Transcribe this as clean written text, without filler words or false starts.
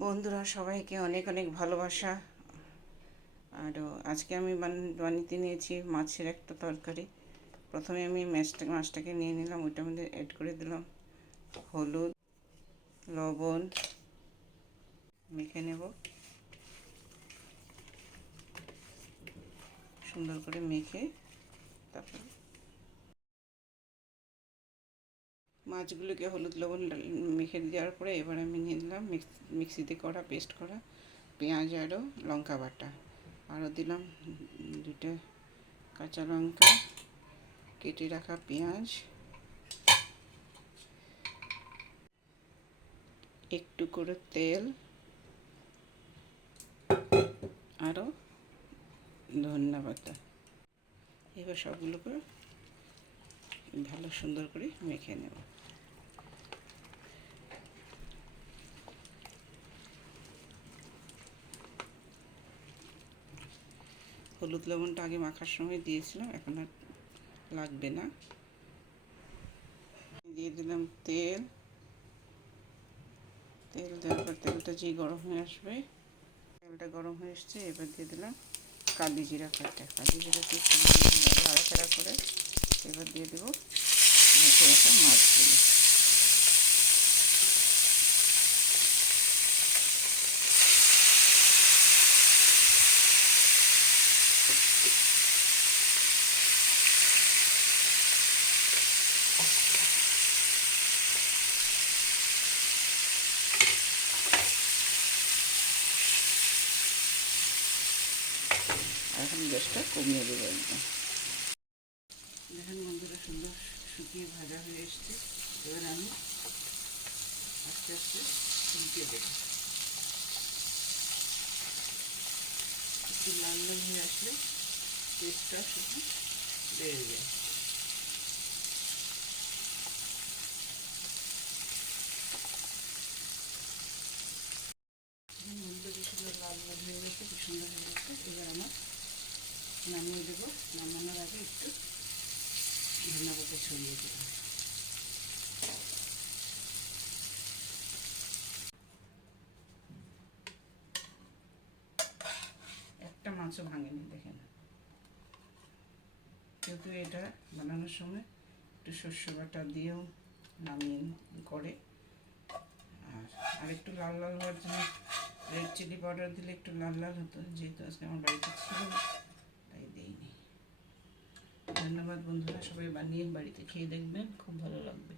বন্ধুরা সবাইকে অনেক অনেক ভালোবাসা। আরও আজকে আমি বানিয়ে নিয়েছি মাছের একটা তরকারি। প্রথমে আমি মাছটাকে নিয়ে নিলাম, ওইটার মধ্যে অ্যাড করে দিলাম হলুদ, লবণ, মেখে নেব। সুন্দর করে মেখে তারপর মাছগুলোকে হলুদ লবণ মেখে দেওয়ার পরে এবার আমি নিয়ে নিলাম মিক্সিতে করা পেস্ট করা পেঁয়াজ আরও লঙ্কা বাটা। আরও দিলাম দুটো কাঁচা লঙ্কা, কেটে রাখা পেঁয়াজ, একটু করে তেল, আরও ধনিয়া পাতা। এবার সবগুলোকে ভালো সুন্দর করে মেখে নেব। হলুদ লবণটা আগে মাখার সময় দিয়েছিলাম, এখন আর লাগবে না। দিয়ে দিলাম তেল। তেল দেওয়ার পর তেলটা যেই গরম হয়ে আসবে, তেলটা গরম হয়ে এসছে, এবার দিয়ে দিলাম কালি জিরা কাটা। কালি জিরাকে নাড়াচাড়া করে এবার দিয়ে দেবো মেখে রাখা মাছগুলো। এখন গ্যাসটা কমিয়ে দেবো একদম। দেখেন বন্ধুরা, সুন্দর শুকিয়ে ভাজা হয়ে এসছে। এবার আমি আস্তে আস্তে উল্টে দেবো। একটু লাল লাল হয়ে আসলে টেস্টটা শুধু বেড়ে যায়। মধ্যে কি সুন্দর লাল লাল হয়ে গেছে, কি সুন্দর হয়ে গেছে। এবার আমার নামিয়ে দেবো। নামানোর আগে একটু ধনিয়া পাতা ছড়িয়ে দেবো। একটা মাছও ভাঙেনি, দেখেন। কিন্তু এটা বানানোর সময় একটু শস্য বাটা দিয়েও নামিয়ে করে। আর একটু লাল লাল হওয়ার জন্য রেড চিলি পাউডার দিলে একটু লাল লাল হতো, যেহেতু আজকে আমার বাড়িতে ছিল না তাই দিইনি। ধন্যবাদ বন্ধুরা, সবাই বানিয়ে বাড়িতে খেয়ে দেখবেন, খুব ভালো লাগবে।